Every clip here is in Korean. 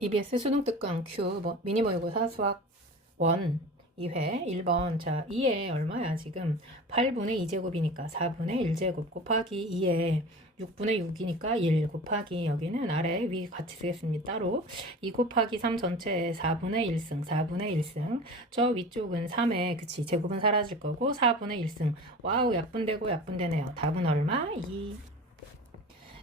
EBS 수능 특강 Q 뭐, 미니 모의고사 수학 1 2회 1번. 자 2에 얼마야 지금? 8분의 2제곱이니까 4분의 1제곱 곱하기 2에 6분의 6이니까 1 곱하기 여기는 아래 위 같이 쓰겠습니다. 따로 2 곱하기 3 전체에 4분의 1승 4분의 1승. 저 위쪽은 3에 그치 제곱은 사라질 거고 4분의 1승. 와우 약분되고 약분되네요. 답은 얼마? 2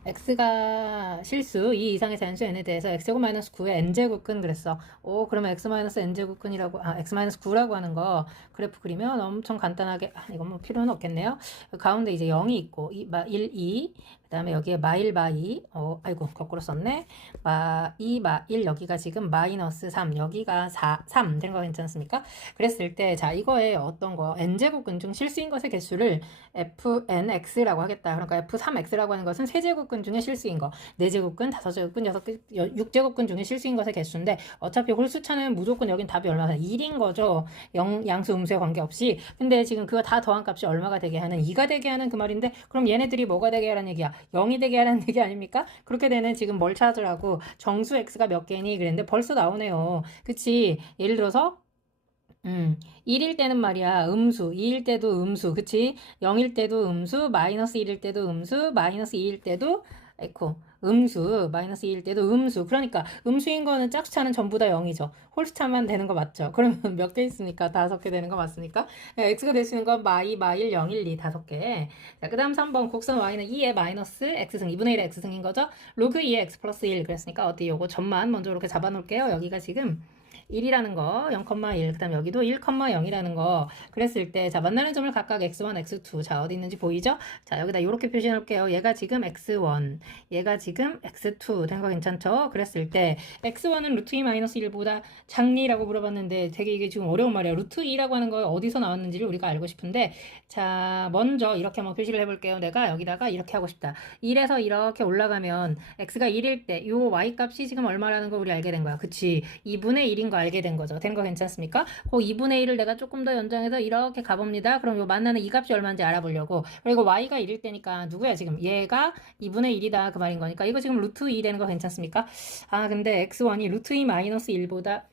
x가 실수 이 이상의 자연수 n에 대해서 x제곱 마이너스 9의 n제곱근 그랬어. 오 그러면 x 마이너스 n제곱근이라고 아 x 마이너스 9라고 하는 거 그래프 그리면 엄청 간단하게 아, 이건 뭐 필요는 없겠네요. 가운데 이제 0이 있고 2, 1, 2 그다음에 여기에 마일 마이 어 아이고 거꾸로 썼네. 마2 마1 여기가 지금 마이너스 3 여기가 4 3 된 거 괜찮습니까? 그랬을 때 자 이거에 어떤 거 n제곱근 중 실수인 것의 개수를 fnx라고 하겠다. 그러니까 f3x라고 하는 것은 세제곱근 중에 실수인 거, 네 제곱근, 다섯 제곱근, 여섯 개, 육제곱근 중에 실수인 것의 개수인데 어차피 홀수차는 무조건 여긴 답이 얼마나 1인 거죠. 영, 양수 음수에 관계없이. 근데 지금 그거 다 더한 값이 얼마가 되게 하는 2가 되게 하는 그 말인데 그럼 얘네들이 뭐가 되게 하라는 얘기야? 0이 되게 하라는 얘기 아닙니까? 그렇게 되는 지금 뭘 찾으라고 정수 x가 몇 개니 그랬는데 벌써 나오네요. 그치? 예를 들어서 음, 1일 때는 말이야, 음수, 2일 때도 음수, 그치? 0일 때도 음수, 마이너스 1일 때도 음수, 마이너스 2일 때도, 에코, 음수, 마이너스 2일 때도 음수. 그러니까, 음수인 거는 짝수차는 전부 다 0이죠. 홀수차만 되는 거 맞죠? 그러면 몇 개 있습니까? 다섯 개 되는 거 맞습니까? 네, x가 될 수 있는 건 마이, 마일, 0, 1, 2, 다섯 개. 자, 그 다음 3번, 곡선 y는 2의 마이너스 x승, 2분의 1의 x승인 거죠? 로그 2의 x 플러스 1. 그랬으니까, 어디 요거 점만 먼저 이렇게 잡아 놓을게요. 여기가 지금, 1이라는 거, 0,1, 그 다음 여기도 1,0이라는 거. 그랬을 때, 자, 만나는 점을 각각 x1, x2. 자, 어디 있는지 보이죠? 자, 여기다 이렇게 표시해 놓을게요. 얘가 지금 x1, 얘가 지금 x2. 된 거 괜찮죠? 그랬을 때, x1은 루트 2-1보다 작니라고 물어봤는데, 되게 이게 지금 어려운 말이야. 루트 2라고 하는 거 어디서 나왔는지를 우리가 알고 싶은데, 자, 먼저 이렇게 한번 표시를 해볼게요. 내가 여기다가 이렇게 하고 싶다. 1에서 이렇게 올라가면, x가 1일 때, 요 y 값이 지금 얼마라는 거 우리 알게 된 거야. 그치? 2분의 1인 거 알게 된 거죠. 된 거 괜찮습니까? 그 2분의 1을 내가 조금 더 연장해서 이렇게 가봅니다. 그럼 요 만나는 이 값이 얼마인지 알아보려고. 그리고 y가 1일 때니까 누구야 지금? 얘가 2분의 1이다 그 말인 거니까 이거 지금 루트 2 되는 거 괜찮습니까? 아 근데 x1이 루트 2 마이너스 1보다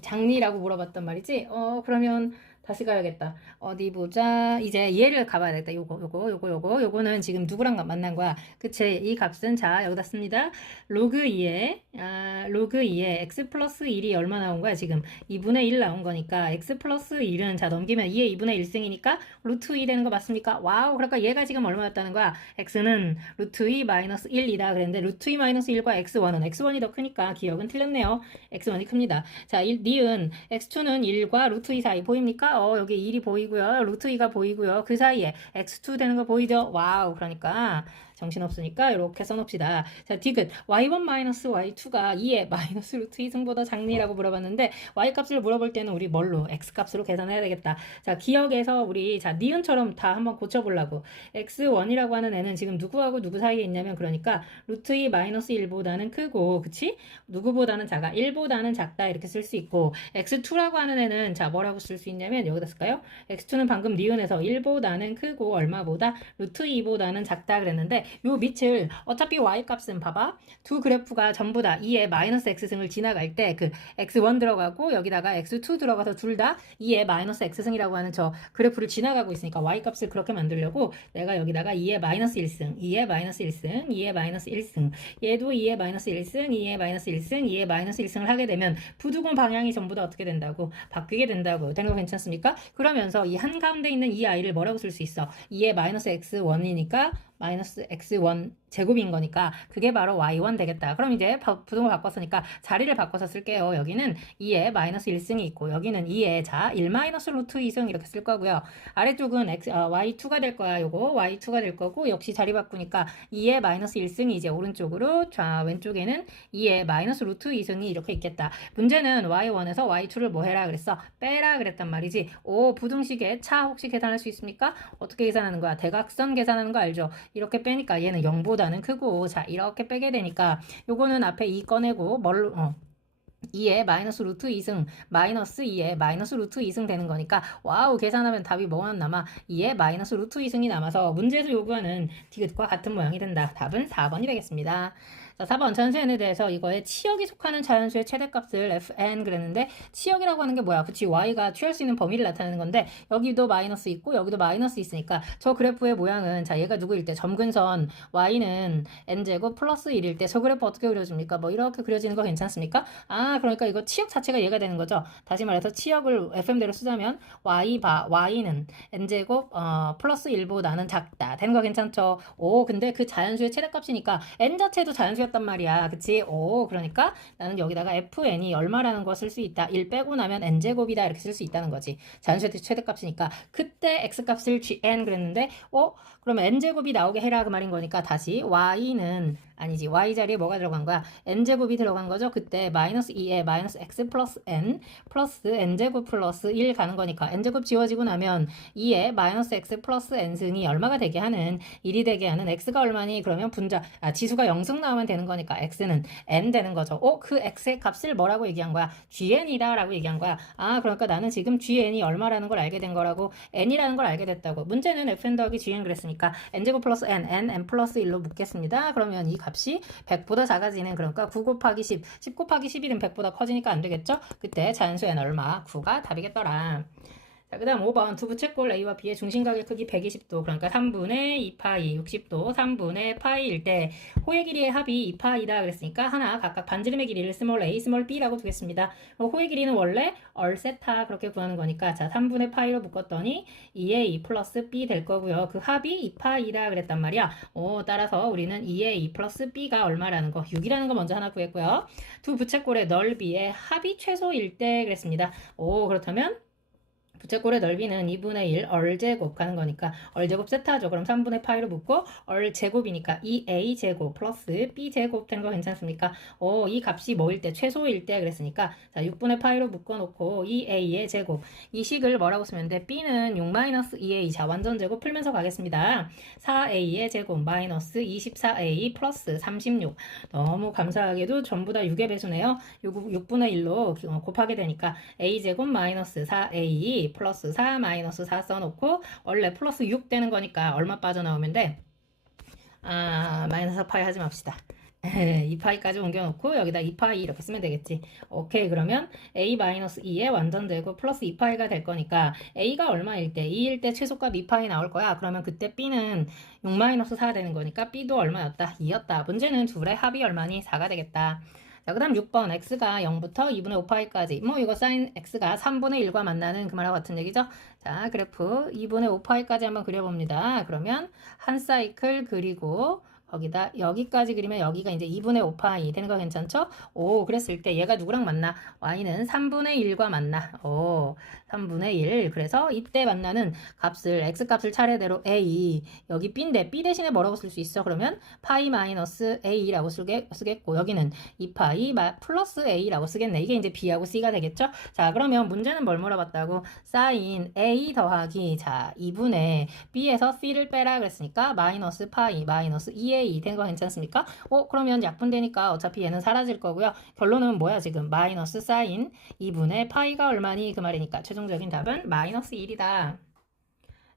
장리라고 물어봤단 말이지? 어 그러면 다시 가야겠다. 어디 보자. 이제 얘를 가봐야 겠다 요거, 요거, 요거, 요거. 요거는 지금 누구랑 만난 거야? 그치? 이 값은 자, 여기다 씁니다. 로그 2에, 아, 로그 2에 x 플러스 1이 얼마 나온 거야? 지금 2분의 1 나온 거니까 x 플러스 1은 자, 넘기면 2의 2분의 1승이니까 루트 2 되는 거 맞습니까? 와우. 그러니까 얘가 지금 얼마였다는 거야? x는 루트 2 마이너스 1이다. 그랬는데 루트 2 마이너스 1과 x1은 x1이 더 크니까 기억은 틀렸네요. x1이 큽니다. 자, 1, 니은 x2는 1과 루트 2 사이 보입니까? 어, 여기 1이 보이고요. 루트 2가 보이고요. 그 사이에 x2 되는 거 보이죠? 와우. 그러니까 정신없으니까 이렇게 써놓읍시다. 자, 디귿 y1-y2가 2의 마이너스 루트 2승보다 작니라고 물어봤는데 y값을 물어볼 때는 우리 뭘로? x값으로 계산해야 되겠다. 자, 기억에서 우리 자, 니은처럼 다 한번 고쳐보려고 x1이라고 하는 애는 지금 누구하고 누구 사이에 있냐면 그러니까 루트 2 마이너스 1보다는 크고 그치? 누구보다는 작아. 1보다는 작다 이렇게 쓸 수 있고 x2라고 하는 애는 자, 뭐라고 쓸 수 있냐면 여기다 쓸까요? x2는 방금 니은에서 1보다는 크고 얼마보다 루트 2보다는 작다 그랬는데 요 밑을 어차피 y 값은 봐봐 두 그래프가 전부 다 2의 마이너스 x승을 지나갈 때 그 x1 들어가고 여기다가 x2 들어가서 둘 다 2의 마이너스 x승이라고 하는 저 그래프를 지나가고 있으니까 y 값을 그렇게 만들려고 내가 여기다가 2의 마이너스 1승 2의 마이너스 1승 2의 마이너스 1승 얘도 2의 마이너스 1승 2의 마이너스 1승 2의 마이너스 1승을 하게 되면 부두근 방향이 전부 다 어떻게 된다고 바뀌게 된다고 되는 거 괜찮습니까? 그러면서 이 한가운데 있는 이 아이를 뭐라고 쓸 수 있어? 2의 마이너스 x1이니까 마이너스 X one. 제곱인 거니까 그게 바로 y1 되겠다. 그럼 이제 부등을 바꿨으니까 자리를 바꿔서 쓸게요. 여기는 2에 마이너스 1승이 있고 여기는 2에 자 1 마이너스 루트 2승 이렇게 쓸 거고요. 아래쪽은 x, 어, y2가 될 거야. 요거 y2가 될 거고 역시 자리 바꾸니까 2에 마이너스 1승이 이제 오른쪽으로 자 왼쪽에는 2에 마이너스 루트 2승이 이렇게 있겠다. 문제는 y1에서 y2를 뭐 해라 그랬어? 빼라 그랬단 말이지. 오 부등식의 차 혹시 계산할 수 있습니까? 어떻게 계산하는 거야? 대각선 계산하는 거 알죠? 이렇게 빼니까 얘는 0보다 는 크고. 자 이렇게 빼게 되니까 요거는 앞에 2 꺼내고 뭘로 어 2에 마이너스 루트 2승 마이너스 2에 마이너스 루트 2승 되는 거니까 와우 계산하면 답이 뭐만 남아? 2에 마이너스 루트 2승이 남아서 문제에서 요구하는 디귿과 같은 모양이 된다. 답은 4번이 되겠습니다 자 자, 4번 자연수N에 대해서 이거에 치역이 속하는 자연수의 최대값을 fn 그랬는데 치역이라고 하는 게 뭐야? 그치 y가 취할 수 있는 범위를 나타내는 건데 여기도 마이너스 있고 여기도 마이너스 있으니까 저 그래프의 모양은 자 얘가 누구일 때 점근선 y는 n제곱 플러스 1일 때 저 그래프 어떻게 그려집니까? 뭐 이렇게 그려지는 거 괜찮습니까? 아 그러니까 이거 치역 자체가 얘가 되는 거죠. 다시 말해서 치역을 fm대로 쓰자면 y 바 y는 n제곱 어, 플러스 1보다는 작다 되는 거 괜찮죠? 오 근데 그 자연수의 최대값이니까 n 자체도 자연수 였단 말이야. 그치? 오 그러니까 나는 여기다가 fn이 얼마라는 거 쓸 수 있다. 1 빼고 나면 n제곱이다. 이렇게 쓸 수 있다는 거지. 자연수의 최대값이니까. 그때 x값을 gn 그랬는데 어? 그러면 n제곱이 나오게 해라. 그 말인 거니까 다시 y는 아니지. Y 자리에 뭐가 들어간 거야? N제곱이 들어간 거죠? 그때 마이너스 2에 마이너스 x 플러스 n 플러스 n제곱 플러스 1 가는 거니까 n제곱 지워지고 나면 2에 마이너스 x 플러스 n승이 얼마가 되게 하는? 1이 되게 하는? X가 얼마니? 그러면 분자 아 지수가 0승 나오면 되는 거니까 x는 n 되는 거죠. 어 그 x의 값을 뭐라고 얘기한 거야? Gn이다 라고 얘기한 거야. 아 그러니까 나는 지금 gn이 얼마라는 걸 알게 된 거라고 n이라는 걸 알게 됐다고. 문제는 fn 더하기 gn 그랬으니까 n제곱 플러스 n n n 플러스 1로 묶겠습니다. 그러면 이 값이 100보다 작아지는 그러니까 9 곱하기 10 10 곱하기 11은 100보다 커지니까 안 되겠죠? 그때 자연수 n 얼마? 9가 답이겠더라 자, 그 다음 5번 두 부채꼴 A와 B의 중심각의 크기 120도 그러니까 3분의 2파이 60도 3분의 파이일 때 호의 길이의 합이 2파이다 그랬으니까 하나 각각 반지름의 길이를 스몰 a 스몰 b라고 두겠습니다. 호의 길이는 원래 얼세타 그렇게 구하는 거니까 자 3분의 파이로 묶었더니 2a 플러스 b 될 거고요. 그 합이 2파이다 그랬단 말이야. 오 따라서 우리는 2a 플러스 b가 얼마라는 거 6이라는 거 먼저 하나 구했고요. 두 부채꼴의 넓이의 합이 최소일 때 그랬습니다. 오 그렇다면 부채꼴의 넓이는 2분의 1 얼제곱 가는 거니까 얼제곱 세타죠. 그럼 3분의 파이로 묶고 얼제곱이니까 2a 제곱 플러스 b 제곱 되는 거 괜찮습니까? 오, 이 값이 뭐일 때 최소일 때 그랬으니까 자 6분의 파이로 묶어놓고 2a의 제곱 이 식을 뭐라고 쓰면 돼? b는 6-2a 자 완전 제곱 풀면서 가겠습니다. 4a의 제곱 마이너스 24a 플러스 36 너무 감사하게도 전부 다 6의 배수네요. 6, 6분의 1로 곱하게 되니까 a 제곱 마이너스 4a 플러스 4 마이너스 4 써놓고 원래 플러스 6 되는 거니까 얼마 빠져나오면 돼? 아 마이너스 파이 하지 맙시다. 2파이까지 옮겨놓고 여기다 2파이 이렇게 쓰면 되겠지. 오케이 그러면 a-2의 완전제곱 플러스 2파이가 될 거니까 a가 얼마일 때? 2일 때 최소값 2파이 나올 거야. 그러면 그때 b는 6-4 되는 거니까 b도 얼마였다? 2였다. 문제는 둘의 합이 얼마니? 4가 되겠다. 자, 그 다음 6번 x가 0부터 2분의 5파이까지 뭐 이거 사인 x가 3분의 1과 만나는 그 말과 같은 얘기죠. 자 그래프 2분의 5파이까지 한번 그려봅니다. 그러면 한 사이클 그리고 거기다 여기까지 그리면 여기가 이제 2분의 5파이 되는 거 괜찮죠? 오 그랬을 때 얘가 누구랑 만나? y는 3분의 1과 만나. 오 3분의 1 그래서 이때 만나는 값을 x 값을 차례대로 a 여기 b인데 b 대신에 뭐라고 쓸 수 있어? 그러면 파이 마이너스 a라고 쓰겠고 여기는 2파이 플러스 a라고 쓰겠네. 이게 이제 b하고 c가 되겠죠? 자 그러면 문제는 뭘 물어봤다고? 사인 a 더하기 자 2분의 b에서 c를 빼라 그랬으니까 마이너스 파이 마이너스 2a 2된 거 괜찮습니까? 어, 그러면 약분되니까 어차피 얘는 사라질 거고요. 결론은 뭐야 지금? 마이너스 사인 2분의 파이가 얼마니? 그 말이니까 최종적인 답은 마이너스 1이다.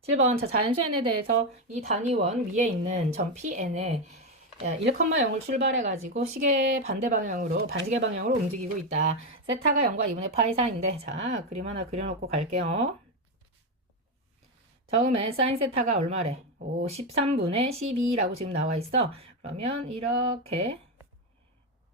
7번 자 자연수N에 대해서 이 단위원 위에 있는 점 PN에 1,0을 출발해가지고 시계 반대 방향으로 반시계 방향으로 움직이고 있다. 세타가 0과 2분의 파이 사이인데 자 그림 하나 그려놓고 갈게요. 처음에 사인 세타가 얼마래? 오, 13분의 12라고 지금 나와 있어. 그러면 이렇게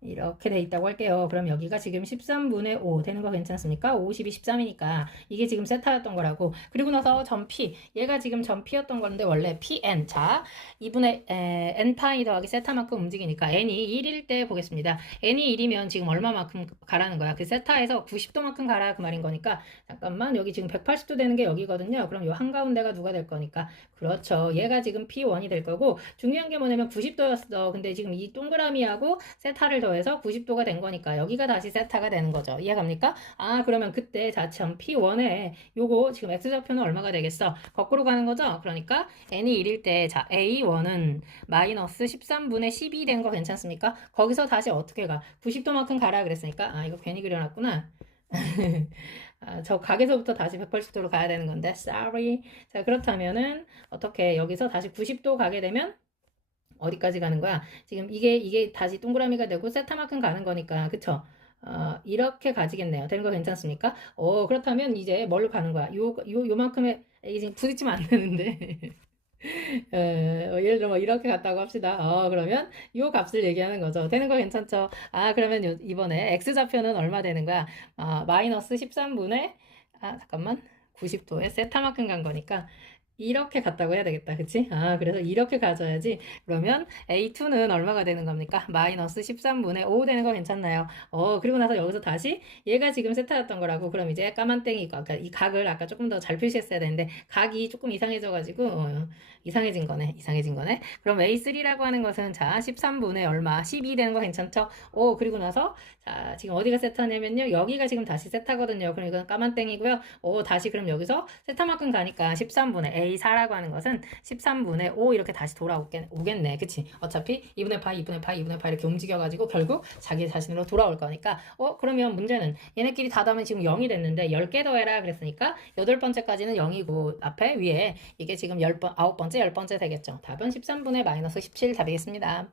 이렇게 돼 있다고 할게요. 그럼 여기가 지금 13분의 5 되는 거 괜찮습니까? 50이 13이니까 이게 지금 세타였던 거라고. 그리고 나서 점 P. 얘가 지금 점 P였던 건데 원래 PN. 자, 2분의 에, N파이 더하기 세타만큼 움직이니까 N이 1일 때 보겠습니다. N이 1이면 지금 얼마만큼 가라는 거야? 그 세타에서 90도만큼 가라 그 말인 거니까 잠깐만 여기 지금 180도 되는 게 여기거든요. 그럼 요 한가운데가 누가 될 거니까 그렇죠. 얘가 지금 P1이 될 거고 중요한 게 뭐냐면 90도였어. 근데 지금 이 동그라미하고 세타를 더 더해서 90도가 된 거니까 여기가 다시 세타가 되는 거죠. 이해갑니까? 아 그러면 그때 자점 P1에 요거 지금 X좌표는 얼마가 되겠어? 거꾸로 가는 거죠? 그러니까 n이 1일 때 자 A1은 마이너스 13분의 12 된 거 괜찮습니까? 거기서 다시 어떻게 가? 90도만큼 가라 그랬으니까 아 이거 괜히 그려놨구나. 아, 저 각에서부터 다시 180도로 가야 되는 건데 sorry. 자 그렇다면은 어떻게 여기서 다시 90도 가게 되면 어디까지 가는 거야? 지금 이게 이게 다시 동그라미가 되고 세타만큼 가는 거니까 그쵸? 어, 이렇게 가지겠네요. 되는 거 괜찮습니까? 어, 그렇다면 이제 뭘로 가는 거야? 요, 요, 요만큼의, 이제 부딪히면 안 되는데. 어, 예를 들어 뭐 이렇게 갔다고 합시다. 어, 그러면 요 값을 얘기하는 거죠. 되는 거 괜찮죠? 아, 그러면 요, 이번에 x좌표는 얼마 되는 거야? 아, 마이너스 13분의, 아, 잠깐만. 90도에 세타만큼 간 거니까 이렇게 갔다고 해야 되겠다. 그치? 아, 그래서 이렇게 가져야지. 그러면 A2는 얼마가 되는 겁니까? 마이너스 13분의 5 되는 거 괜찮나요? 어, 그리고 나서 여기서 다시 얘가 지금 세타였던 거라고. 그럼 이제 까만 땡이, 아까 이 각을 아까 조금 더 잘 표시했어야 되는데 각이 조금 이상해져가지고, 어, 이상해진 거네. 이상해진 거네. 그럼 A3라고 하는 것은 자, 13분의 얼마? 12 되는 거 괜찮죠? 오, 그리고 나서 자, 지금 어디가 세타냐면요. 여기가 지금 다시 세타거든요. 그럼 이건 까만 땡이고요. 오, 다시 그럼 여기서 세타만큼 가니까 13분의 A4라고 하는 것은 13분의 5 이렇게 다시 돌아오겠네. 그치? 어차피 2분의 파이, 2분의 파이, 2분의 파이 이렇게 움직여가지고 결국 자기 자신으로 돌아올 거니까 어, 그러면 문제는 얘네끼리 다 더하면 지금 0이 됐는데 10개 더 해라 그랬으니까 여덟 번째까지는 0이고 앞에 위에 이게 지금 10번, 9번 째, 10번째 되겠죠. 답은 13분의 마이너스 17 답이겠습니다.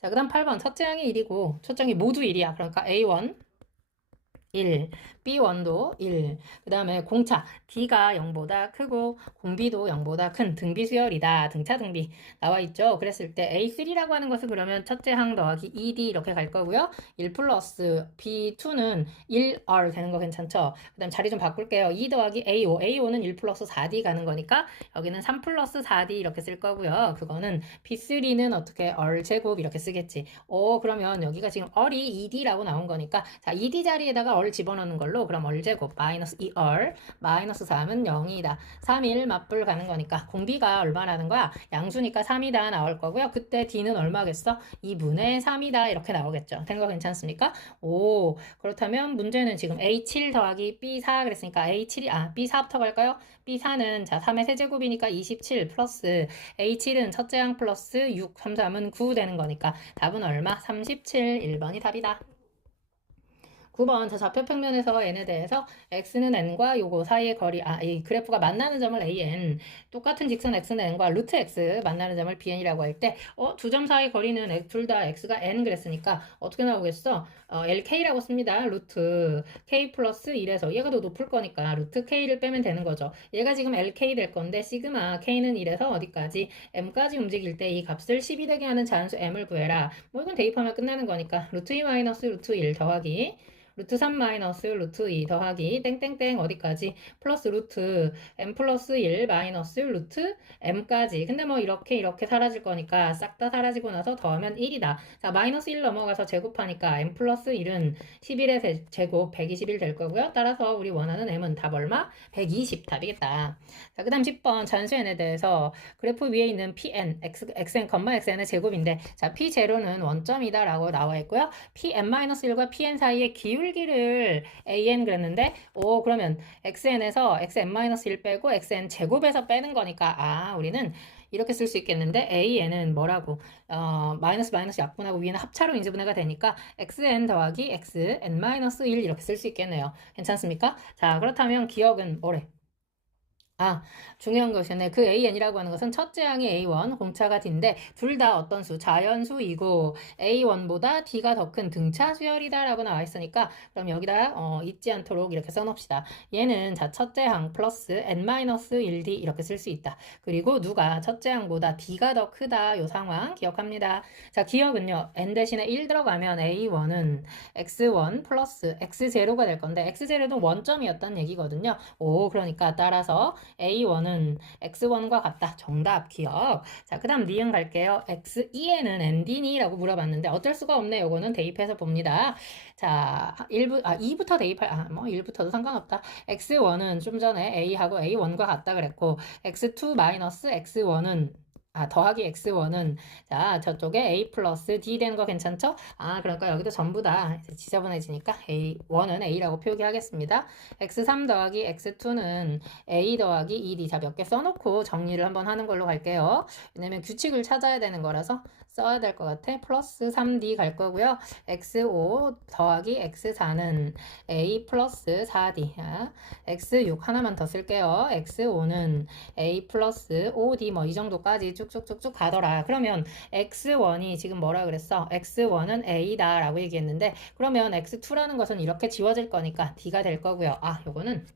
자, 그 다음 8번. 첫째 항이 1이고, 초점이 모두 1이야. 그러니까 A1, 1, B1도 1, 그 다음에 공차, D가 0보다 크고 공비도 0보다 큰 등비 수열이다. 등차 등비 나와 있죠. 그랬을 때 A3라고 하는 것은 그러면 첫째 항 더하기 2D 이렇게 갈 거고요. 1 플러스 B2는 1R 되는 거 괜찮죠? 그 다음 자리 좀 바꿀게요. 2 더하기 A5, A5는 1 플러스 4D 가는 거니까 여기는 3 플러스 4D 이렇게 쓸 거고요. 그거는 B3는 어떻게 R 제곱 이렇게 쓰겠지. 오, 그러면 여기가 지금 R이 2D라고 나온 거니까 자, 2D 자리에다가 얼 집어넣는 걸로 그럼 얼제곱 마이너스 2얼 마이너스 3은 0이다. 3일 맞불 가는 거니까 공비가 얼마라는 거야? 양수니까 3이다 나올 거고요. 그때 D는 얼마겠어? 2분의 3이다 이렇게 나오겠죠. 된 거 괜찮습니까? 오 그렇다면 문제는 지금 A7 더하기 B4 그랬으니까 A7이 아 B4부터 갈까요? B4는 자 3의 세제곱이니까 27 플러스 A7은 첫째 항 플러스 6, 3, 3은 9 되는 거니까 답은 얼마? 37 1번이 답이다. 9번 저 좌표 평면에서 n에 대해서 x는 n과 요거 사이의 거리 아 이 그래프가 만나는 점을 an 똑같은 직선 x는 n과 루트 x 만나는 점을 bn이라고 할 때 어 두 점 사이 거리는 둘 다 x가 n 그랬으니까 어떻게 나오겠어? 어, lk라고 씁니다. 루트 k 플러스 1에서 얘가 더 높을 거니까 루트 k를 빼면 되는 거죠. 얘가 지금 lk 될 건데 시그마 k는 1에서 어디까지 m까지 움직일 때 이 값을 12 되게 하는 자연수 m을 구해라. 뭐 이건 대입하면 끝나는 거니까 루트 2 마이너스 루트 1 더하기 루트 3 마이너스 루트 2 더하기 땡땡땡 어디까지? 플러스 루트 m 플러스 1 마이너스 루트 m까지. 근데 뭐 이렇게 이렇게 사라질 거니까 싹 다 사라지고 나서 더하면 1이다. 자 마이너스 1 넘어가서 제곱하니까 m 플러스 1은 11의 제곱 121 될 거고요. 따라서 우리 원하는 m은 답 얼마? 120 답이겠다. 자그 다음 10번 자연수 n에 대해서 그래프 위에 있는 pn x, xn, xn의 제곱인데 자 p0는 원점이다 라고 나와 있고요. pn-1과 pn 사이의 기울 기울기를 an 그랬는데 오 그러면 xn에서 xn-1 빼고 xn 제곱에서 빼는 거니까 아 우리는 이렇게 쓸 수 있겠는데 an은 뭐라고 어, 마이너스 마이너스 약분하고 위에는 합차로 인지분해가 되니까 xn 더하기 xn-1 이렇게 쓸 수 있겠네요 괜찮습니까? 자 그렇다면 기억은 뭐래? 아, 중요한 것이네. 그 AN이라고 하는 것은 첫째 항이 A1, 공차가 D인데 둘 다 어떤 수? 자연수이고 A1보다 D가 더 큰 등차 수열이다 라고 나와 있으니까 그럼 여기다 어, 잊지 않도록 이렇게 써놓읍시다. 얘는 자 첫째 항 플러스 N-1D 이렇게 쓸 수 있다. 그리고 누가 첫째 항보다 D가 더 크다 요 상황 기억합니다. 자 기억은요. N 대신에 1 들어가면 A1은 X1 플러스 X0가 될 건데 X0도 원점이었단 얘기거든요. 오 그러니까 따라서 A1은 X1과 같다. 정답 기억. 자, 그 다음 니은 갈게요. X2에는 ND니? 라고 물어봤는데 어쩔 수가 없네. 요거는 대입해서 봅니다. 자, 1부, 아, 2부터 대입할, 아, 뭐 1부터도 상관없다. X1은 좀 전에 A하고 A1과 같다 그랬고 X2 마이너스 X1은 아, 더하기 x1은 자, 저쪽에 a 플러스 d 되는 거 괜찮죠? 아, 그러니까 여기도 전부 다 지저분해지니까 a1은 a라고 표기하겠습니다. x3 더하기 x2는 a 더하기 2d 자, 몇 개 써놓고 정리를 한번 하는 걸로 갈게요. 왜냐면 규칙을 찾아야 되는 거라서 써야 될 것 같아. 플러스 3D 갈 거고요. x5 더하기 x4는 a 플러스 4d. 야, x6 하나만 더 쓸게요. x5는 a 플러스 5d 뭐 이 정도까지 쭉쭉쭉쭉 가더라. 그러면 x1이 지금 뭐라 그랬어? x1은 a다 라고 얘기했는데 그러면 x2라는 것은 이렇게 지워질 거니까 d가 될 거고요. 아, 요거는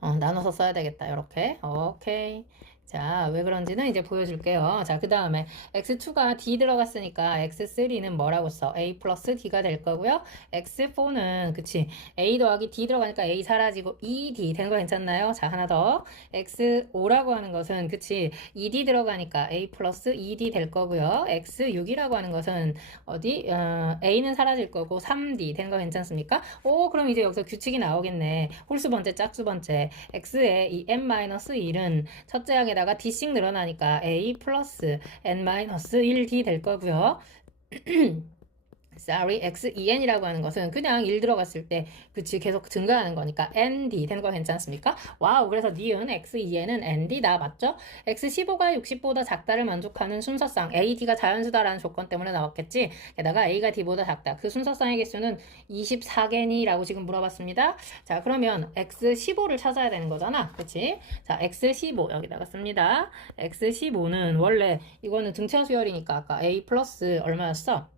어, 나눠서 써야 되겠다. 이렇게. 오케이. 자, 왜 그런지는 이제 보여줄게요. 자, 그 다음에 x2가 d 들어갔으니까 x3는 뭐라고 써? a 플러스 d가 될 거고요. x4는 그치 a 더하기 d 들어가니까 a 사라지고 2d 되는 거 괜찮나요? 자, 하나 더. x5라고 하는 것은 그치 2d 들어가니까 a 플러스 2d 될 거고요. x6이라고 하는 것은 어디? 어, a는 사라질 거고 3d 되는 거 괜찮습니까? 오, 그럼 이제 여기서 규칙이 나오겠네. 홀수 번째, 짝수 번째. x의 이 n-1은 첫째 항에다가 d씩 늘어나니까 a 플러스 n-1d 될 거고요. sorry, x2n이라고 하는 것은 그냥 1 들어갔을 때 그치 계속 증가하는 거니까 nd 되는 거 괜찮습니까? 와우 그래서 니은 x2n은 nd다 맞죠? x15가 60보다 작다를 만족하는 순서상 ad가 자연수다라는 조건 때문에 나왔겠지 게다가 a가 d보다 작다 그 순서상의 개수는 24개니 라고 지금 물어봤습니다 자 그러면 x15를 찾아야 되는 거잖아 그치? 자 x15 여기다가 씁니다 x15는 원래 이거는 등차 수열이니까 아까 a 플러스 얼마였어?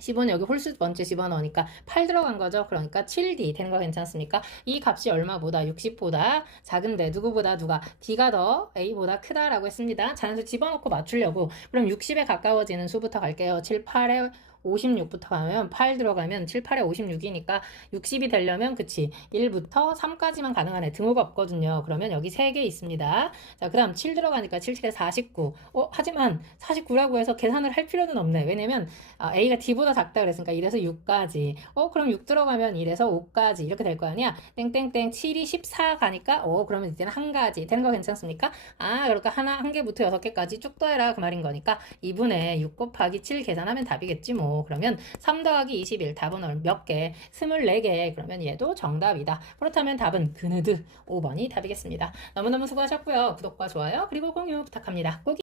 10은 여기 홀수 번째 집어넣으니까 8 들어간 거죠. 그러니까 7D 되는 거 괜찮습니까? 이 값이 얼마보다 60보다 작은데 누구보다 누가 D가 더 A보다 크다라고 했습니다. 자연수 집어넣고 맞추려고 그럼 60에 가까워지는 수부터 갈게요. 7, 8에 56부터 가면 8 들어가면 7, 8에 56이니까 60이 되려면 그치 1부터 3까지만 가능하네 등호가 없거든요. 그러면 여기 3개 있습니다. 자 그 다음 7 들어가니까 7, 7에 49 어, 하지만 49라고 해서 계산을 할 필요는 없네. 왜냐면 아, A가 D보다 작다 그랬으니까 1에서 6까지. 어 그럼 6 들어가면 1에서 5까지. 이렇게 될 거 아니야? 땡땡땡. 7이 14 가니까 어 그러면 이제는 한 가지. 되는 거 괜찮습니까? 아 그러니까 하나 한 개부터 여섯 개까지 쭉 더해라. 그 말인 거니까 2분의 6 곱하기 7 계산하면 답이겠지 뭐 그러면 3 더하기 21 답은 얼- 몇 개? 24개. 그러면 얘도 정답이다. 그렇다면 답은 그느드 5번이 답이겠습니다. 너무너무 수고하셨고요. 구독과 좋아요 그리고 공유 부탁합니다. 꼭